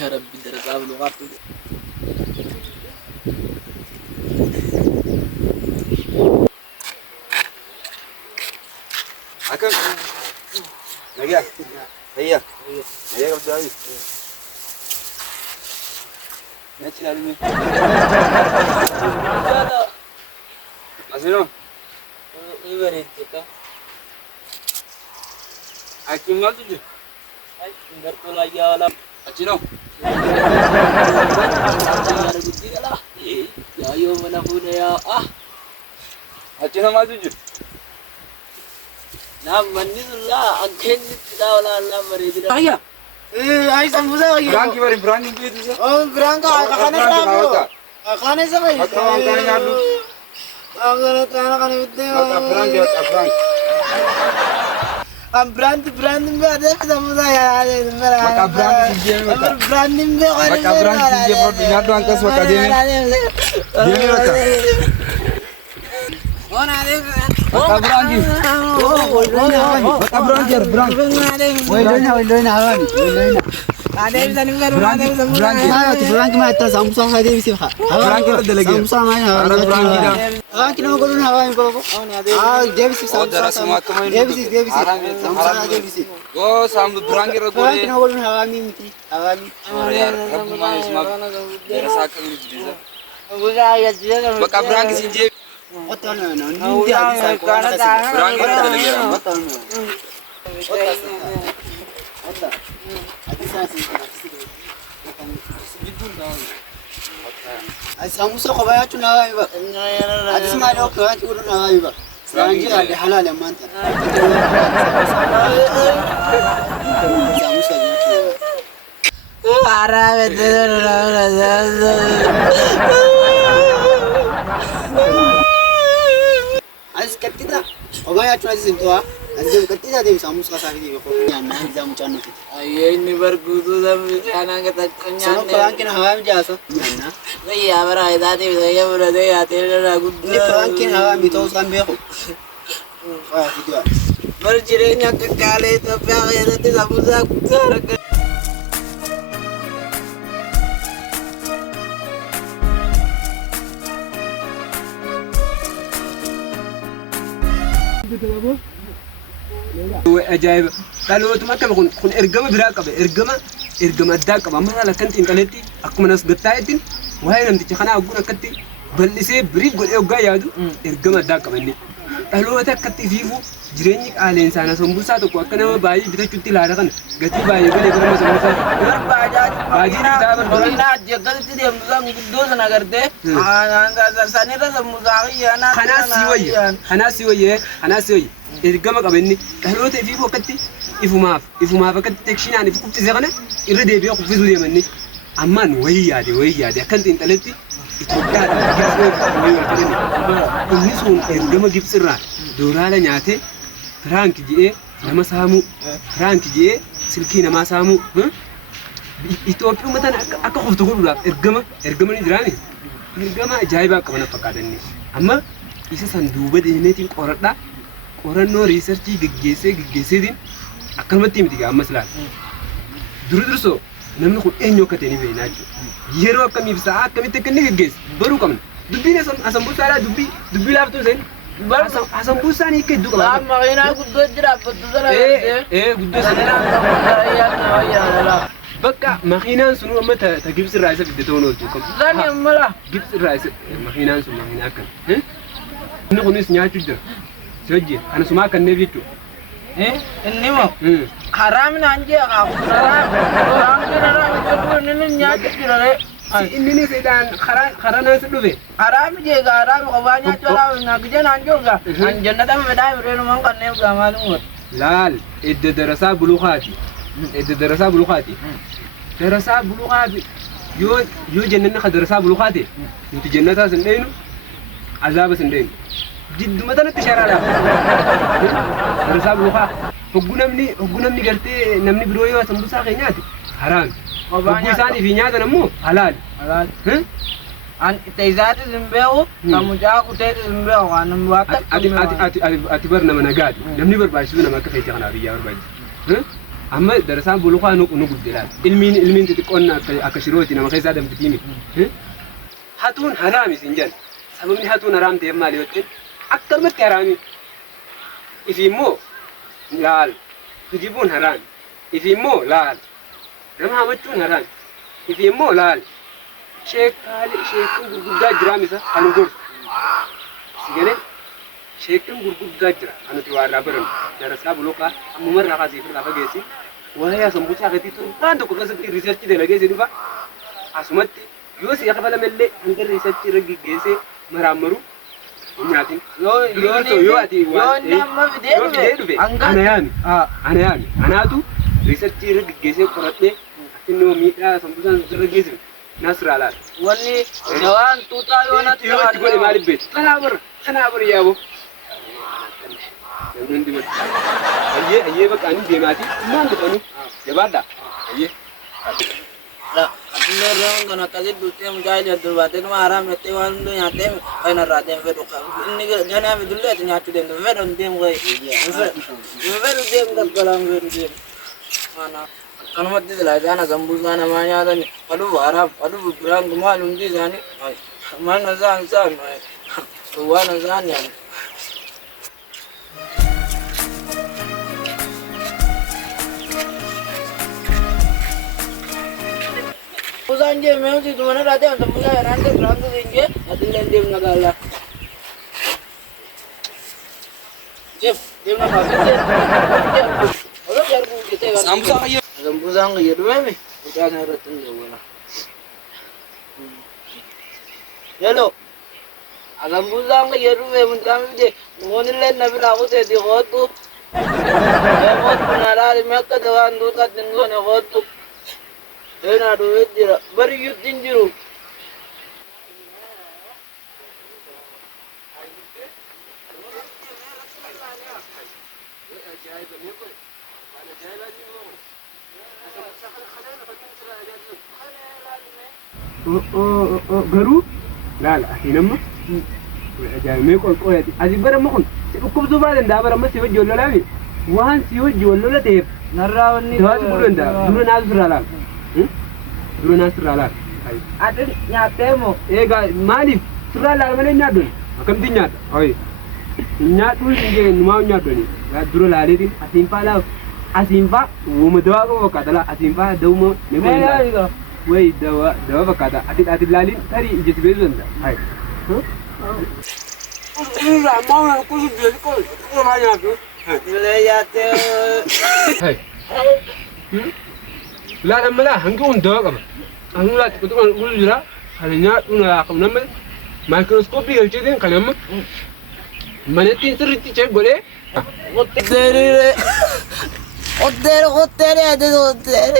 يا ربي درس قبل وقت أكم نجا هيا هيا قبل داوي نأتي لالمي أسمعون يبريتك أكم ما تجي انਦਰ ਕੋਲ ਆਇਆ ਵਾਲਾ أتينو ਯਾਰ ਗੁੱਡੀ ਗਲਾ ਯਾਯੋ ਮਨਾ ਬੁਨਿਆ ਆ أتينو ما تجي ਨਾ ਮੰਨਿਲਾ ਅੱਗੇ ਨਿੱਤਾ ਵਾਲਾ ਅੱਲਾ ਮਰੇ ਦੀ ਆਇਆ ay sambusa kayo. برانكي بري برانكي بيتزا Oh, branca, kakane sa kakane sa kayo. Kakane sa kayo. Ang kana video. برانكي برانكي Ang brand ba ada sambusa ya. Maka brand sije maka. Brand ba kana. Maka brand sije bro dinado angkas maka dene. Dene maka. Ona de. Maka brandi. Maka brandi brand. Woi loina hawan. Loina. Ada bisa nih kan ada bisa Brandi. brand ma ta sambusa sa de bisa. Brandi lo delege. Sambusa ma ya. Ara brandi da. Kina ko dun hawan ko. Ah, Davis Oh darah semua kemain. Davis. Haram Sambusa Davis. Oh sam brandi ro Kina gole. ko dun hawan miti. Hawan. Oh yaar rabbu ma isma. Darah sakal biza. Buka ya dia. Maka brandi sije. Otal no. Ninja bisa ko. Brandi lo delege. Otal no. Otal. Ay sambusa ko ba ya tuna ba? Adis ma do ko ati urun na ba. Rangi ada halal ya manta. Sambusa ya tuna. Para betul. Adis katita. Ko ba ya tuna sinto ha? Adis katita de sambusa sa di ko. Yan na exam chanu. aye ni bargudu dam kana kata kanya Sano parang kinahawa mi jasa. Yan na. ya bara idade ya bara de ya tele gudu Ni parang kinahawa mi to san be ko. Ah, video. bar jirenya ka kale to pa ya de samusa kutsara أجايب قالوا أنتم ما كن إرجما براقبة إرجما الداقبة مثلا كنت إنترنتي أكو ناس قطعتين وهاي لما تجخنا أقول كنتي بلسه بريق قل إيوغا يادو إرجما الداقبة إني قالوا أنت كنتي فيفو جرينيك على إنسان سمبوسا تكو أكنا باي بتشوتي لارغن قتي باي بلي كنا سمبوسا باجي بتابر Ina jagal ti dem zang gudu sana garde anda sani ra samusa ya na أنا سوي إرجما قبلني قالوا أنت فيفو كنتي إفما فكنت تكشين يعني فكنت زغنا إردي بيا كفيزو يمني أمان وهي هذه كنت إنترنتي إتوقع إنسون إرجما جبسرة دورالا نياتي فرانك جيه nama samu frank je silki nama samu Itoophiyu matan akka qoftu godhuudhaaf ergama ni jiraani ergama ajaa'ibaa qabana fakkaatani amma isa san duuba deemeetiin qorannoo riisarchii geggeesseetiin akkanumatti miti ammas laal dursoo namni kun eenyu akka ta'e ni beeknaa jechuudha yeroo akkamii fi sa'a akkamitti akka inni geggeesse baruu qabna dubbiin asambuusaadhaa dubbii laaftuu seen asambuusaan hiika hedduu qaba maqinaa guddoo jira fattu sana guddoo sana bakka makiinaan sun amma ta gibsi irraa isa fidde ta'uu nooltu zani ammala gibsi irraa isa makiinaan sun makiinaa akkan inni kunis nyaachuu jira si hojii kana sumaa kanneef jechuudha inni moo haraamni anjee haraamni nyaachuu jira inni ni seedaan karaa naansi dhufe haraami jeega haraami qofaa nyaachuu haraami naagijee naan jooga an jannata fedhaa bireenumaan kanneef gaamaaluu laal edda darasaa buluqaati darasaa buluqaati yoo jannanni ka darasaa buluqaate nuti jannataas hin dheenu azaabas hin dheenu jidduma tanatti sharaadhaaf darasaa buluqaa hogguu namni gartee namni biroo yoo sambusaa kee nyaate haraami hogguu isaanii fi nyaatan ammoo halaali an teizaati zimbeeku kamucaa kuteeti zimbeeku waan ati bar nama nagaati namni barbaachisu nama akka feecha kanaaf iyyaa barbaachisu amma darasaan buluqaa nu guddeedha ilmiin xixiqqoon akka shirooti nama keessaa dambitii miti hatuun haraami sin jedhan sababni hatuun haraam ta'eef maali yoo ta'e akkamatti haraami ifi immoo laal hijibuun haraami ifi immoo laal nama hamachuun haraami ifi immoo laal sheekkan gurguddaa jiraamisa kan gorsu si galee sheekkan gurguddaa jira anuti waarraa baran darasaa buluqaa ammumarraa kaasee firraa fageessi waa'ee sambuusaa gatii turu waan tokko keessatti riisarchii dalagee si dhufa asumatti yoo si akka falamallee hanga riisarchii irra geggeessee maraammaru nyaatin yoo ati ana yaami anaatu riisarchii irra geggeessee qoradhee innoo miidhaa sambuusaan irra geessisu nasraa laata wanni jawaan tuutaa yoo natti yoo itti godhe maaliif beektu kanaa bara yaaboo ayyee bakka ani deemaati maan dhufanii jabaadha ayyee Abdullah Rahman kana kasih duitnya mencari jadul batin marah nanti wan tu nyate kain raten fedu ini gana Abdullah tu nyatu dem fedu dem kau fedu dem tak kalam fedu dem mana kan mati selai jana sambus jana mana ada ni aduh haram aduh berang kemal undi jani mana zan tuan zan ya Pusanje memang sih cuma ada yang semula rantai tinggi, ada yang nagala. Jep, dia nagala. Orang biar kita kan. Samsung aja. Samsung aja dulu ni. Kita nak datang jauh lah. Hello. Samsung aja dulu macam ni. Mungkin lain nabi lagu tu di hotu. Hotu nara mereka dengan duta tinggal ni hotu. Ena duit jira, beri yutin jiru. Garu, lala, hinamma. Ajaib, me kau ya. Aziz barang mohon. Hukum tu badan dah barang masih wajib jual lagi. Wahan siwaj jual lagi teh. Narawan ni. Tuhan bulan dah, bulan azra lah. Bulan azra lah. Ada nyate mo. Malif, surah lah mana nyadun. Akam ti nyat. Oi. Nyadun je mau nyadun ni. Ya dulu lah ni asimpa, doa ko kata lah asimpa daw mo. Wei dawa bakada. Atit lalin tadi ije sebelum dah. Hai. Ini lah mau aku sudah kau mana tu? Nyate. Hai. La namala hanggu undak apa? Hanggu la tu kan ulu jira. Hanya una akam nama microscope yang jadi kan nama. Mana tin seriti cek boleh? Hotel ada hotel.